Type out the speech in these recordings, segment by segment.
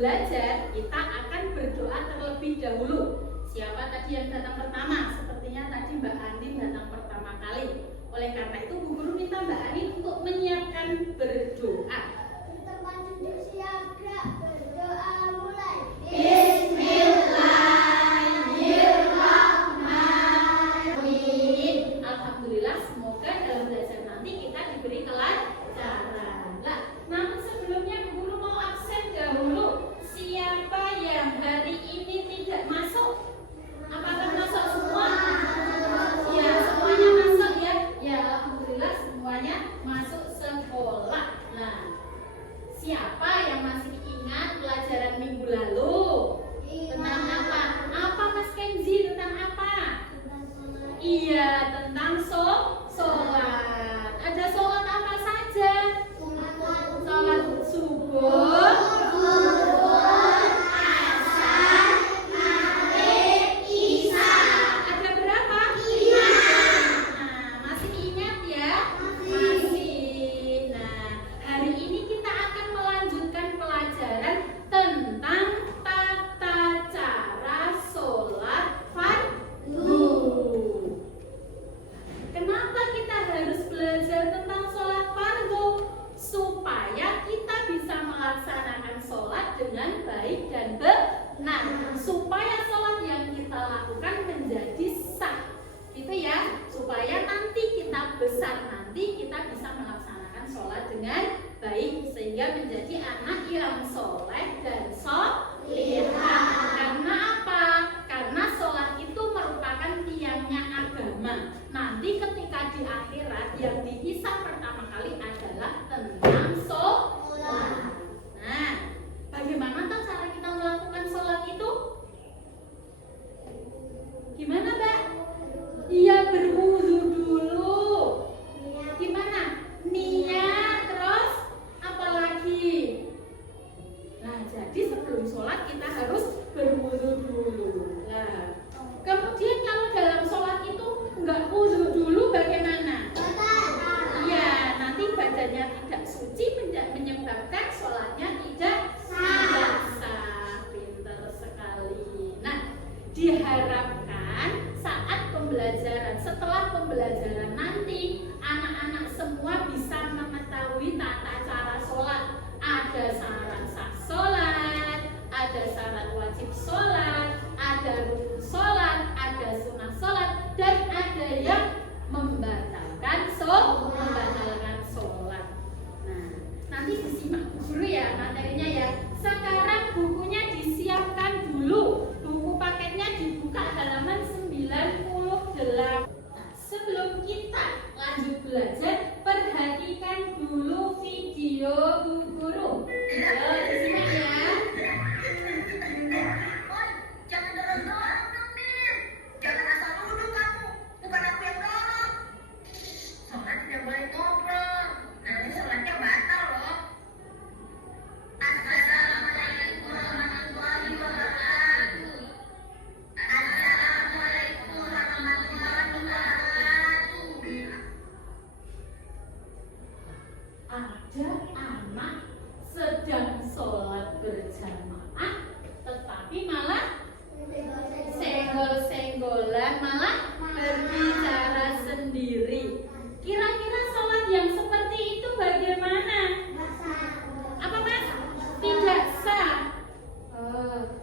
belajar, kita akan berdoa terlebih dahulu. Siapa tadi yang datang pertama? Sepertinya tadi Mbak Anin datang pertama kali. Oleh karena itu, Bu Guru minta Mbak Anin untuk menyiapkan berdoa. Tempat duduk siaga, berdoa mulai. Bismillahirrahmanirrahim. Alhamdulillah, semoga dalam belajar nanti kita diberi kelancaran. Namun sebelumnya Bu Guru mau absen dahulu. Siapa yang hari ini tidak masuk? Apakah masuk semua? Ya, semuanya masuk ya. Ya, alhamdulillah semuanya masuk sekolah. Nah, siapa yang masih ingat pelajaran minggu lalu? Tentang apa? Apa Mas Kenzi, tentang apa? Iya, tentang sholat. Ada sholat apa saja? Sholat subuh, asar, maghrib, isya. Ada berapa? 5. Nah, masih ingat ya? Masih. Nah, hari ini kita akan melanjutkan pelajaran tentang tata cara sholat fardu. Kenapa kita harus belajar tentang sholat fardu? Supaya kita bisa melaksanakan sholat dengan baik dan benar. Supaya sholat yang kita lakukan menjadi sah. Gitu ya. Supaya nanti kita besar, nanti kita bisa melaksanakan sholat dengan baik. Sehingga menjadi anak yang soleh dan sholihah. Karena apa? Karena sholat itu merupakan tiangnya agama. Nanti ketika di akhirat yang dihisab pertama kali adalah tentang sholat. Nah, bagaimana cara kita melakukan sholat itu? Gimana, Mbak? Iya, berwudu dulu. Gimana? Niat, terus apa lagi? Nah, jadi sebelum sholat kita harus berwudu dulu. Nah, kemudian kalau dalam sholat itu enggak wudu dulu bagaimana? Iya, nanti badannya tidak suci menyebabkan sholatnya tidak sah. Pinter sekali. Nah, diharapkan saat pembelajaran, setelah pembelajaran nanti anak-anak semua bisa mengetahui tata cara sholat. Ada syarat sah sholat, ada syarat wajib sholat, ada rukun sholat, ada sunnah sholat, dan ada yang membatalkan sholat. Nah, nanti disimak dulu ya materinya ya. Sekarang bukunya disiapkan dulu. Buku paketnya dibuka halaman 98. Nah, sebelum kita lanjut belajar, perhatikan dulu video Bu Guru. Ayo disimak ya. Jangan dorong-dorong dong, Nin. Jangan asal duduk kamu. Bukan aku yang dorong. Sholat tidak boleh ngobrol. Nanti sholatnya batal loh. Assalamualaikum warahmatullahi wabarakatuh. Assalamualaikum warahmatullahi wabarakatuh. Ada anak sedang sholat berjamaah, tetapi malah senggol-senggolan, malah berbicara sendiri. Kira-kira sholat yang seperti itu bagaimana? Apa Mas? Tidak sah.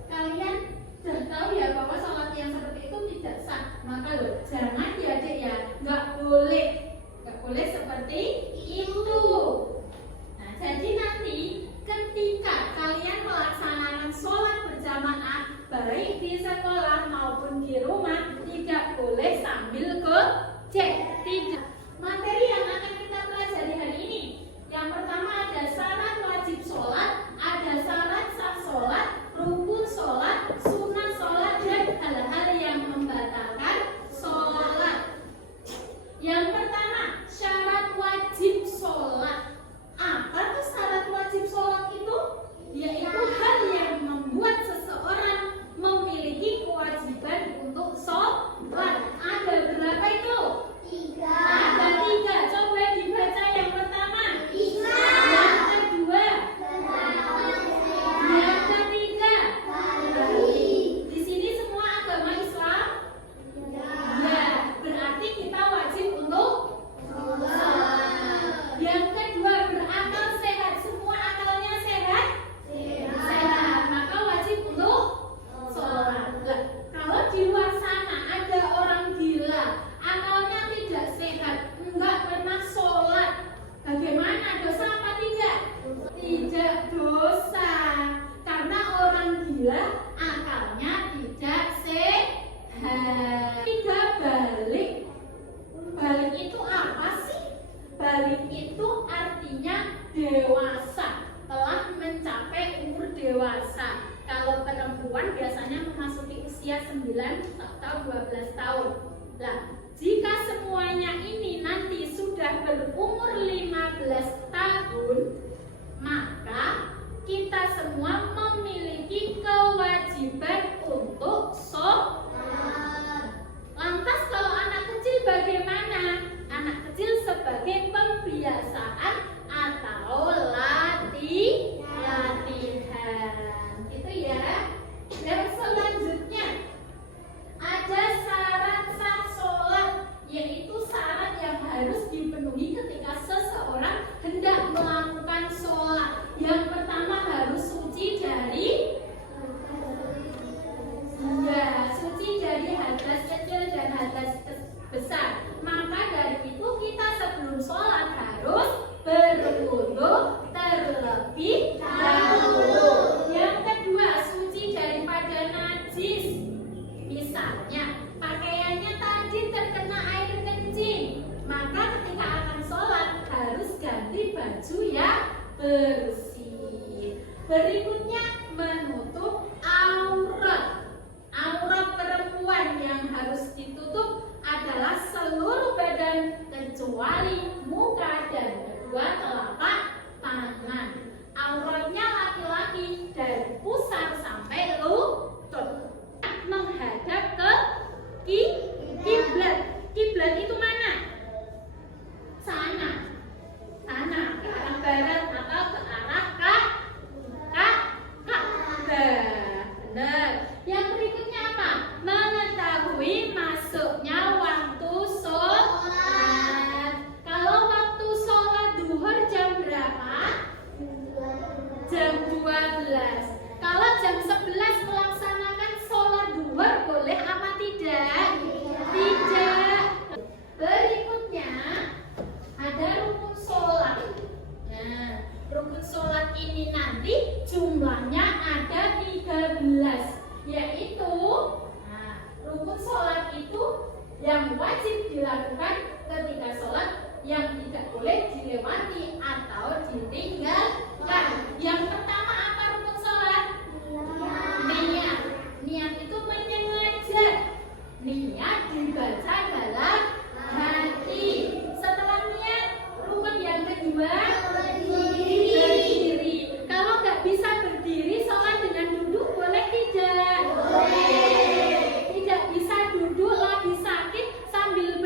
Kalian sudah tahu ya bahwa sholat yang seperti itu tidak sah. Maka loh, jangan ya adik ya, nggak boleh seperti itu. Nah, jadi nanti ketika kalian melaksanakan sholat berjamaah, baik di sekolah maupun di rumah, tidak boleh sambil gojek. Tidak. Materi yang akan kita pelajari hari ini, yang pertama ada syarat wajib sholat, ada syarat sah sholat, rukun sholat, sunnah sholat, dan hal-hal yang membatalkan sholat. Yang pertama, syarat wajib sholat. Apa tuh syarat wajib sholat itu? Yaitu hal yang membuat seseorang memiliki kewajiban untuk sholat. Ada berapa itu? dewasa. Kalau perempuan biasanya memasuki usia 9 atau 12 tahun. Nah, jika semuanya ini nanti sudah berumur 15 tahun, maka kita semua memiliki kewajiban untuk sholat. Lantas kalau anak kecil bagaimana? Anak kecil sebagai pembiasaan atau latihan. Gitu ya. Dan selanjutnya ada syarat sah sholat, yaitu syarat yang harus dipenuhi ketika seseorang hendak melakukan sholat. Yang pertama harus suci dari hadas kecil dan hadas besar. Maka dari itu kita sebelum sholat harus berwudu terlebih dahulu. Yang kedua, suci daripada najis. Misalnya pakaiannya tadi terkena air kencing, maka ketika akan sholat harus ganti baju yang bersih. Berikutnya menutup aurat. Aurat perempuan yang harus ditutup adalah seluruh badan kecuali muka dan kedua telapak tangan. Auratnya laki-laki dari pusar sampai lutut. Menghadap ke kiblat. Kiblat itu mana? Sana. Ke arah barat atau ke arah Ka'bah. Benar. Yang berikutnya apa? Mengetahui masuknya waktu sholat. Kalau waktu sholat duhur jam berapa? Jam 12. Kalau jam 11 melaksanakan sholat duhur boleh apa tidak? Tidak. Berikutnya ada rukun sholat. Nah, rukun sholat ini nanti jumlahnya ada 13, yaitu rukun sholat itu yang wajib dilakukan ketika sholat, yang tidak boleh dilewati atau ditinggalkan. Yang pertama apa rukun sholat? Niat. Niat itu menyengaja. Niat dibaca dalam hati. Setelah niat, rukun yang kedua berdiri. Kalau nggak bisa berdiri, sholat dengan duduk boleh tidak? Boleh. Tidak bisa duduk, lagi sakit sambil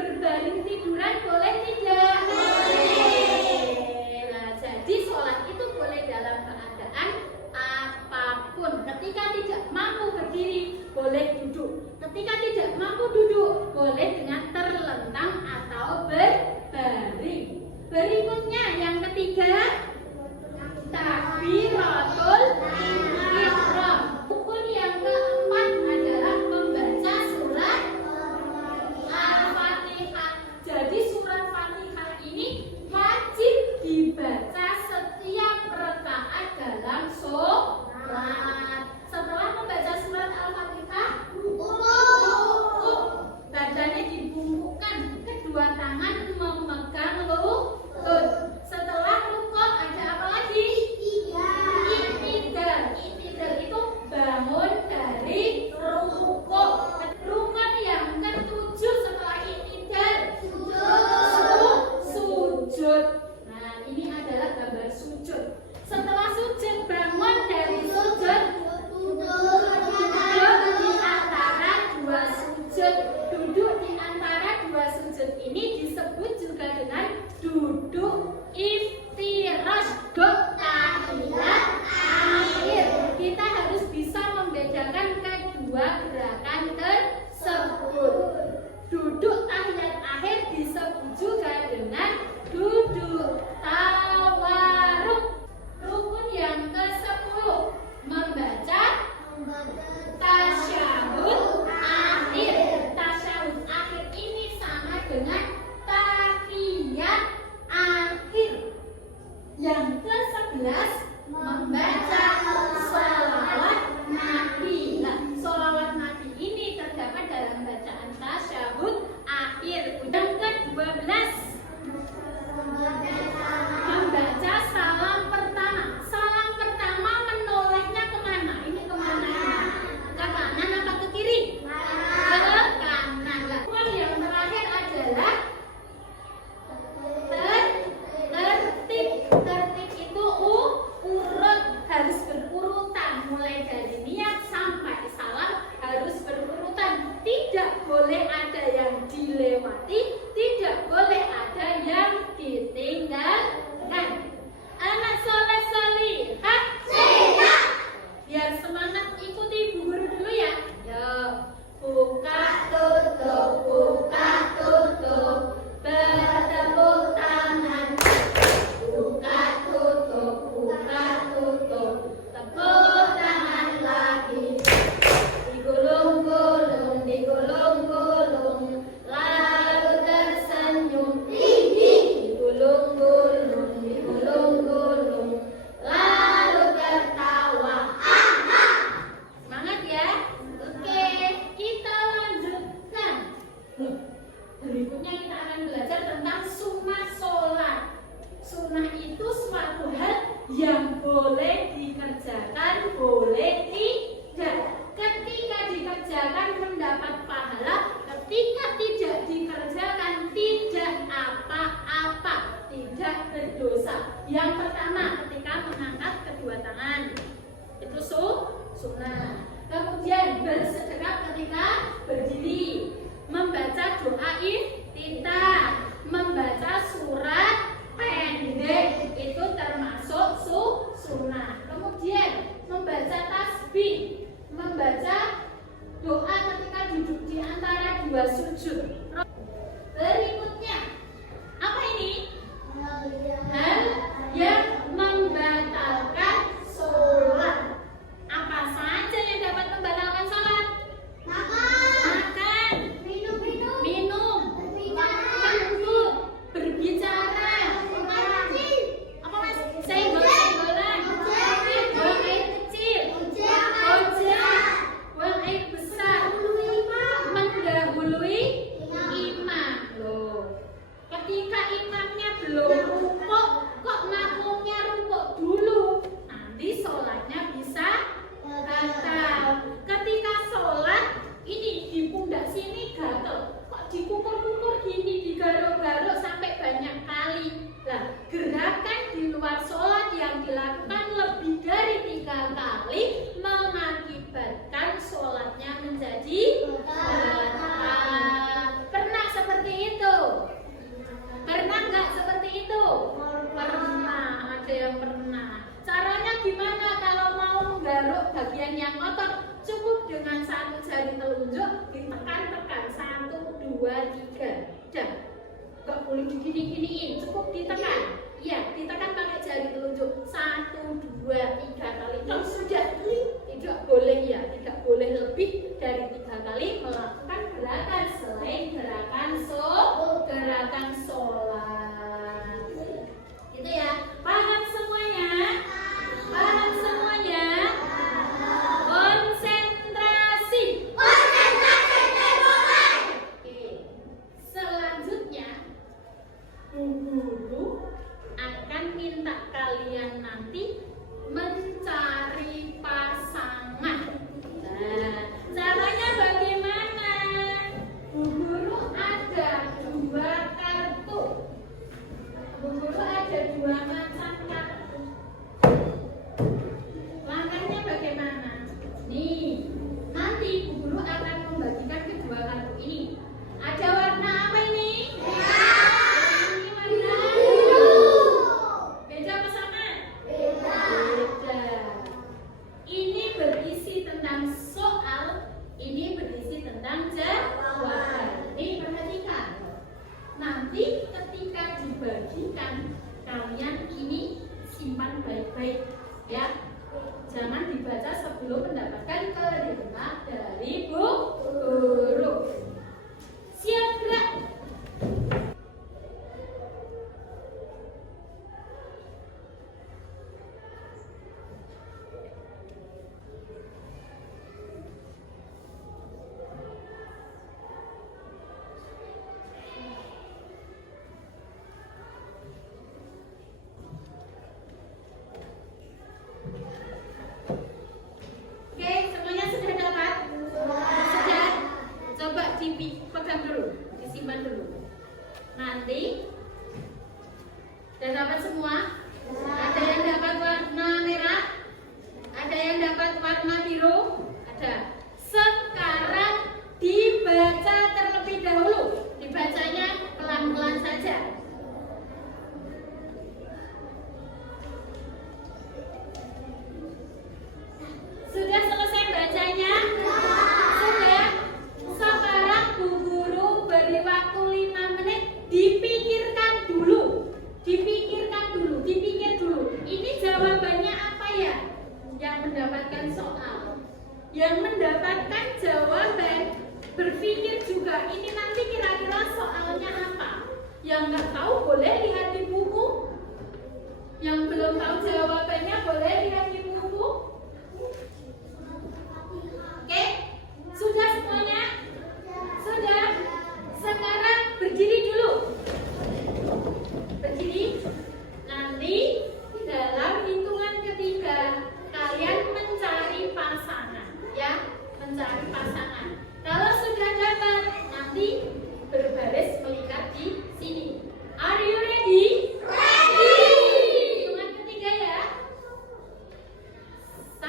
sunnah. Kemudian bersedekap ketika berdiri, membaca doa iftitah, membaca surat pendek itu termasuk sunnah. Kemudian membaca tasbih, membaca doa ketika duduk di antara dua sujud. Berikutnya, apa ini? Hal yang membatalkan sholat. Apa saja yang dapat membatalkan sholat? Makan, minum, kentut, berbicara, apa mas? Senggol-senggolan, buang air kecil, buang air besar, mendahului imam. Loh, ketika imamnya belum rukuk, kok makmumnya rukuk dulu, nanti sholatnya bisa batal. Ketika sholat ini di pundak sini gatel, kok dikukur-kukur gini, digaruk-garuk sampai banyak kali. Nah, gerakan di luar sholat yang dilakukan lebih dari 3 kali mengakibatkan sholatnya menjadi batal. Pernah seperti itu? Pernah nggak seperti itu? Pernah, ada yang pernah. Caranya gimana kalau mau menggaruk bagian yang kotor? Cukup dengan 1 jari telunjuk ditekan-tekan, 1, 2, 3. Dah, nggak boleh digini-giniin, cukup ditekan. Iya, ditekan pakai jari telunjuk 1, 2, 3 kali. Kalau sudah tidak boleh ya, tidak boleh lebih dari 3 kali melakukan gerakan selain gerakan sholat. Gitu ya. Paham semuanya? Paham semuanya? Konsentrasi. Oke. Selanjutnya, Bu Guru akan minta kalian nanti mencari pasangan. Nah, caranya bagaimana? Bu Guru ada 2 kartu. Bu Guru ada 2 macam kartu. Langkahnya bagaimana? Nih, nanti Bu Guru akan membagikan kedua kartu ini. Ada warna apa ini? Ini warna biru. Beda apa sama? Beda. Ini berisi tentang soal, ini berisi tentang jawaban. Nih, perhatikan. Nanti ketika dibagikan, kalian ini simpan baik-baik ya. Jangan dibaca sebelum mendapatkan perintah dari Bu Guru. Siap gerak. Oke, semuanya sudah dapat? Sudah? Coba dipegang dulu, disimpan dulu. Nanti sudah dapat semua? Ada yang dapat warna merah? Ada yang dapat warna biru? Ada. Sekarang dibaca terlebih dahulu. Dibacanya pelan-pelan saja. Sudah selesai bacanya? Sudah? Sekarang Bu Guru beri waktu 5 menit. Dipikirkan dulu. Dipikir dulu. Ini jawabannya apa ya? Yang mendapatkan soal, yang mendapatkan jawaban, berpikir juga ini nanti kira-kira soalnya apa. Yang nggak tahu boleh lihat di buku. Yang belum tahu jawabannya boleh lihat di buku. Oke? Sudah semuanya? Sudah? Sekarang berdiri dulu. Berdiri. Nanti dalam hitungan ketiga kalian mencari pasangan, ya, mencari pasangan. Kalau sudah dapat, nanti berbaris melingkar di sini. Are you ready? Ready. Hitungan ketiga ya. 1,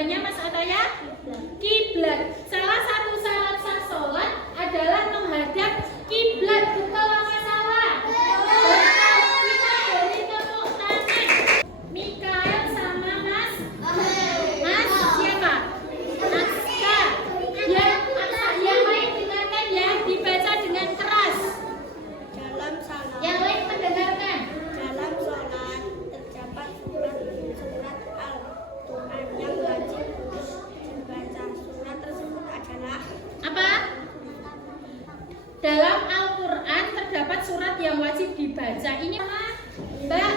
jawabannya Mas Ataya? Kiblat. Salah satu syarat sah sholat adalah menghadap kiblat. Betul apa salah? Betul. Kita beri tepuk tangan. Mikael sama Mas siapa? Aska. Yang lain dengarkan ya, dibaca dengan keras. Yang lain mendengarkan. Dalam sholat terdapat surat Al-Quran yang wajib dibaca. Surat tersebut adalah Apa? Dalam Al-Quran terdapat surat yang wajib dibaca. Ini apa? Mbak?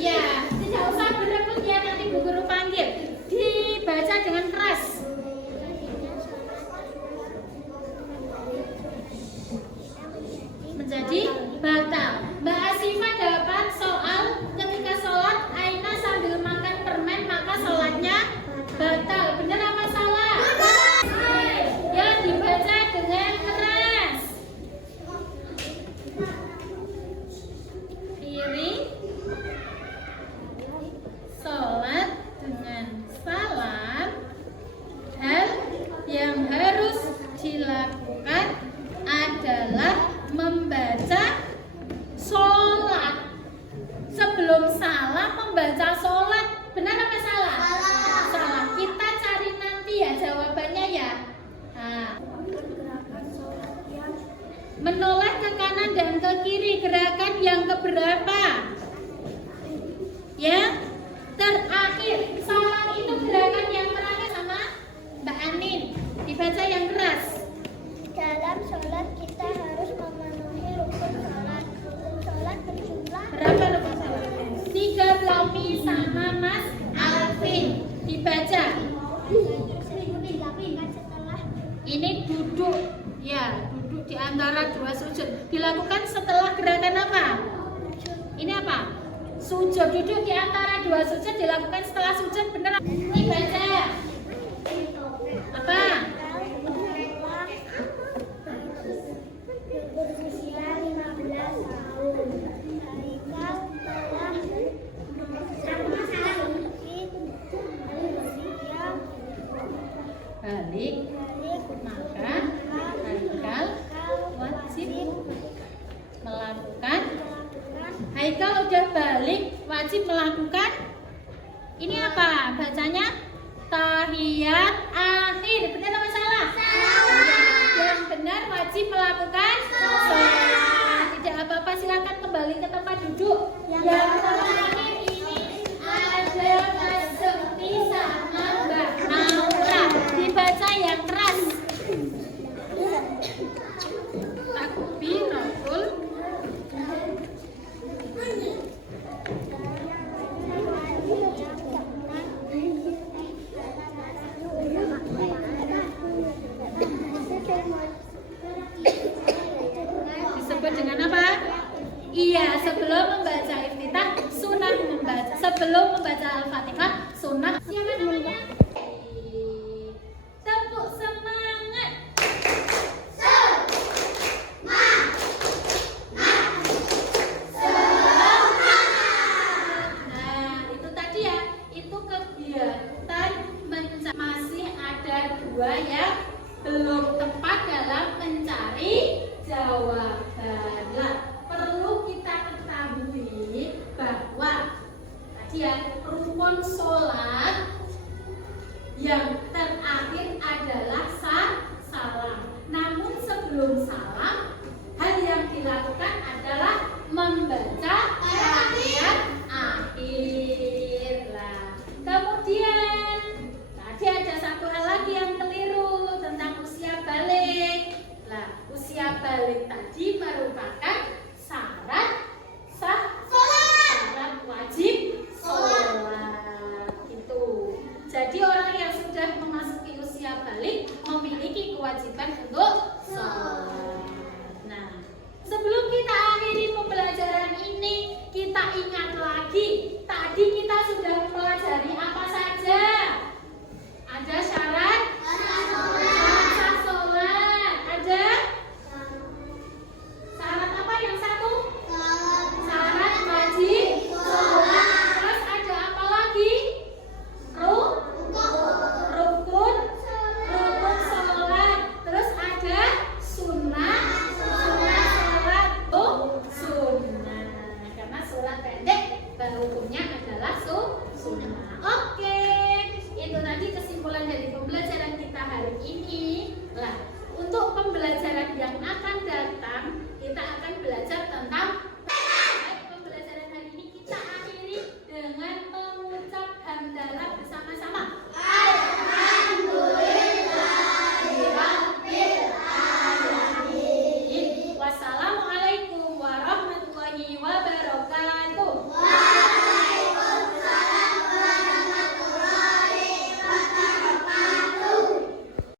Ya, tidak usah berebut ya, nanti Bu Guru panggil. Dibaca dengan keras. Menjadi batal. Mbak Asifah dapat soal ketika sholat Aina sambil makan permen maka sholatnya batal. Benar apa salah? Ya, dibaca dengan keras. Piring sholat dengan salam. Hal yang harus dilakukan adalah membaca sholat. Sebelum salam membaca sholat. Benar apa salah? Salah. Kita cari nanti ya jawabannya ya. Nah, gerakan sholat yang menoleh ke kanan dan ke kiri, gerakan yang keberapa? Ya, terakhir. Salam itu gerakan yang terakhir sama Mbak Anin. Dibaca yang keras. dalam sholat kita harus memenuhi rukun sholat. Rukun sholat berjumlah Berapa rukun salat? 30 sama Mas Alvin. Dibaca. setelah Ini duduk. Ya, duduk di antara dua sujud. Dilakukan setelah gerakan apa? Ini apa? Sujud. Duduk di antara dua sujud dilakukan setelah sujud. Benar? Dibaca. Apa? berusia 15 tahun. Haikal telah Balik. Maka Haikal wajib melakukan. Haikal udah balik, wajib melakukan. Ini apa? Bacanya tahiyat akhir. Benar apa salah? Yang benar wajib melakukan sholat. Tidak apa-apa, silakan kembali ke tempat duduk. Yang terakhir ini ada Mas Sekti sama Mbak Naura. Dibaca yang keras. Takbiratul disebut dengan apa? Iya, sebelum membaca iftitah sunnah membaca. Sebelum membaca Al-Fatihah sunnah. Siapa namanya? Tepuk semangat. Nah, itu tadi ya. Itu kegiatan masih ada dua yang belum tepat dalam mencari jawaban. Nah, perlu kita ketahui bahwa tadi ya rukun sholat pembelajaran yang akan datang kita akan belajar